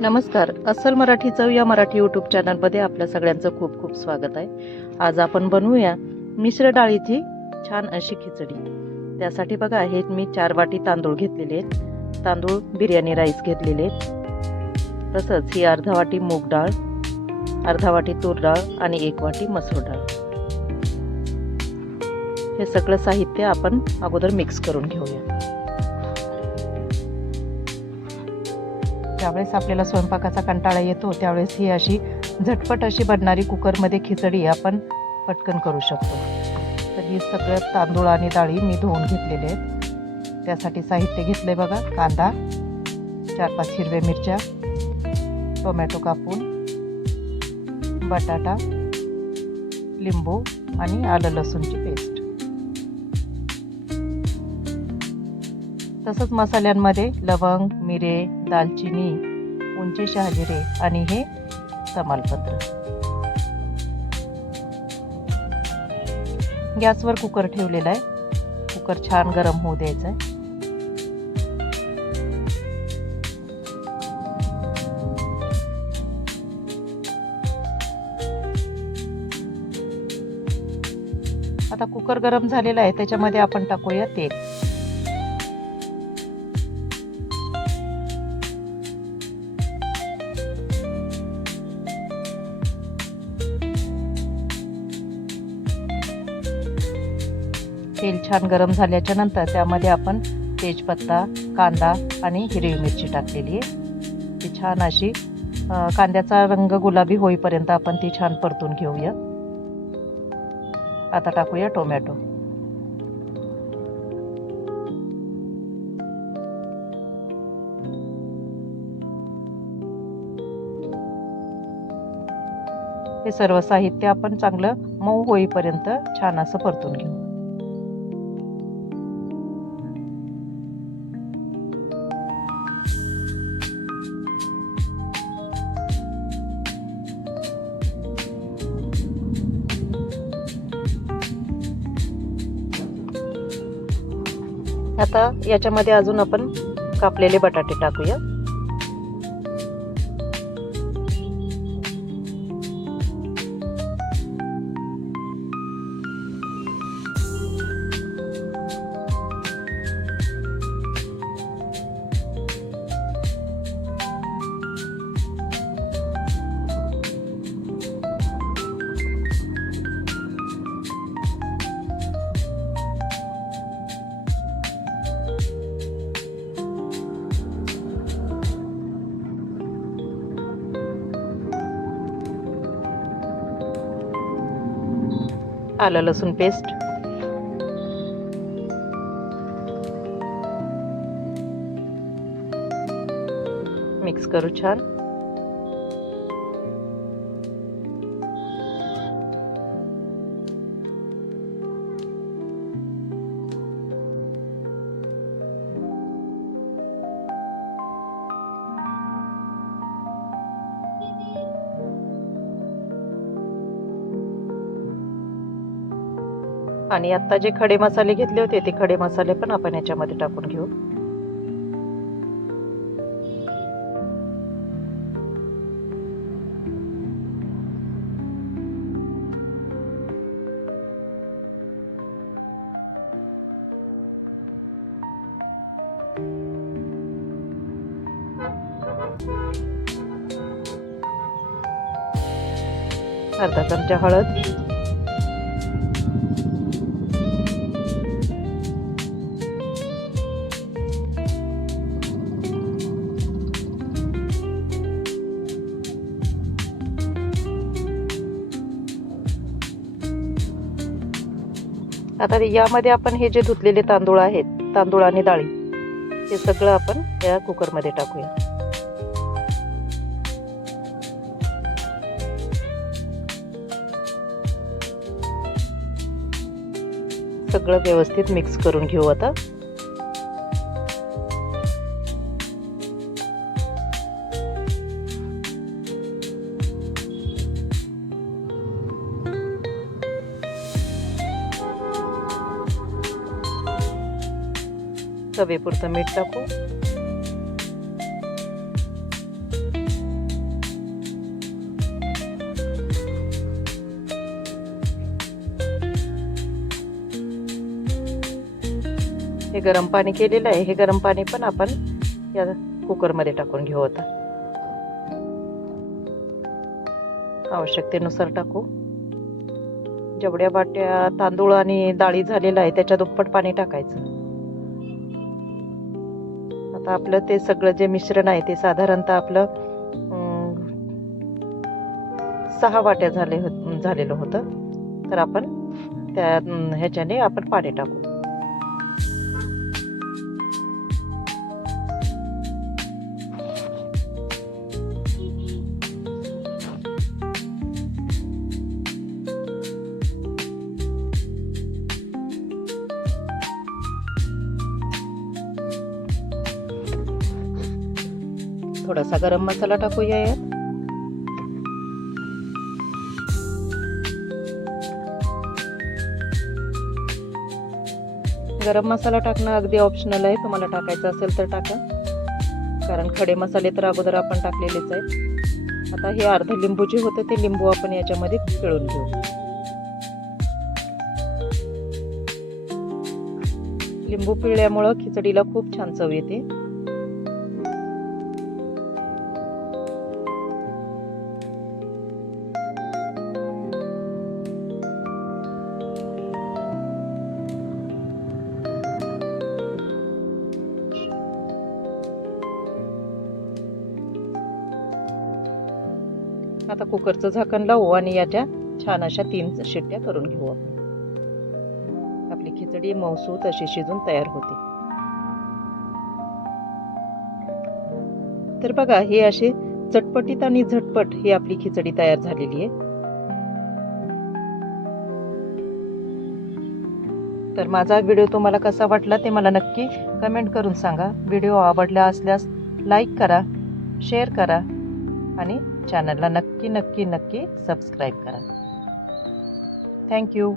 नमस्कार. अस्सल मराठी चव या मराठी यूट्यूब चॅनलमध्ये आपल्या सगळ्यांचं खूप खूप स्वागत आहे. आज आपण बनवूया मिश्र डाळीची छान अशी खिचडी. त्यासाठी बघा हे मी चार वाटी तांदूळ घेतलेले आहेत. तांदूळ बिर्याणी राईस घेतलेले आहेत. तसंच ही अर्धा वाटी मूग डाळ अर्धा वाटी तूर डाळ आणि एक वाटी मसूर डाळ. हे सगळं साहित्य आपण अगोदर मिक्स करून घेऊया. ज्यावेळेस आपल्याला स्वयंपाकाचा कंटाळा येतो त्यावेळेस ही अशी झटपट अशी बनणारी कुकरमध्ये खिचडी आपण पटकन करू शकतो. तर ही सगळं तांदूळ आणि डाळी मी धुवून घेतलेले आहेत. त्यासाठी साहित्य घेतले बघा कांदा चार पाच हिरव्या मिरच्या टोमॅटो कापून बटाटा लिंबू आणि आलं लसूणची पेस्ट. तसंच मसाल्यांमध्ये लवंग मिरे दालचिनी उंची शहाजिरे आणि हे तमालपत्र. गॅसवर कुकर ठेवलेला आहे. कुकर छान गरम होऊ द्यायचा आहे. आता कुकर गरम झालेला आहे. त्याच्यामध्ये आपण टाकूया तेल. तेल छान गरम झाल्याच्यानंतर त्यामध्ये आपण तेजपत्ता कांदा आणि हिरवी मिरची टाकलेली आहे. ती छान अशी कांद्याचा रंग गुलाबी होईपर्यंत आपण ती छान परतून घेऊया. आता टाकूया टोमॅटो. हे सर्व साहित्य आपण चांगलं मऊ होईपर्यंत छान असं परतून घेऊ. आता याच्यामध्ये अजून आपण कापलेले बटाटे टाकूया. आलं लसूण पेस्ट मिक्स करू छान. आणि आत्ता जे खडे मसाले घेतले होते ते खडे मसाले पण आपण याच्यामध्ये टाकून घेऊ. अर्धा चमचा हळद. आता यामध्ये आपण हे जे धुतलेले तांदूळ आहेत तांदूळ आणि डाळी हे सगळं आपण या कुकरमध्ये टाकूया. सगळं व्यवस्थित मिक्स करून घेऊ आता. चवेपुरतं मीठ टाकू. हे गरम पाणी केलेलं आहे. हे गरम पाणी पण आपण या कुकरमध्ये टाकून घेऊ आता. आवश्यकतेनुसार टाकू. जेवढ्या वाट्या तांदूळ आणि डाळी झालेला आहे त्याच्या दुप्पट पाणी टाकायचं. तर आपलं ते सगळं जे मिश्रण आहे ते साधारणतः आपलं सहा वाट्या झाले झालेलं होतं. तर आपण त्या ह्याच्याने आपण पाणी टाकू. थोडासा गरम मसाला टाकूया यात. गरम मसाला टाकणं अगदी ऑप्शनल आहे. तुम्हाला टाकायचं असेल तर टाका. कारण खडे मसाले तर अगोदर आपण टाकलेलेच आहेत. आता हे अर्ध लिंबू जे होतं ते लिंबू आपण याच्यामध्ये पिळून घेऊ. लिंबू पिळल्यामुळं खिचडीला खूप छान चव येते. आता कुकरचं झाकण लावू आणि याच्या छान अशा तीन शिट्ट्या करून घेऊ आपण. आपली खिचडी मौसूत अशी शिजून तयार होते. तर बघा हे असे चटपटीत आणि झटपट ही आपली खिचडी तयार झालेली आहे. तर माझा व्हिडिओ तुम्हाला कसा वाटला ते मला नक्की कमेंट करून सांगा. व्हिडिओ आवडला असल्यास लाईक करा शेअर करा. आणि चॅनलला नक्की नक्की नक्की सबस्क्राईब करा. थँक्यू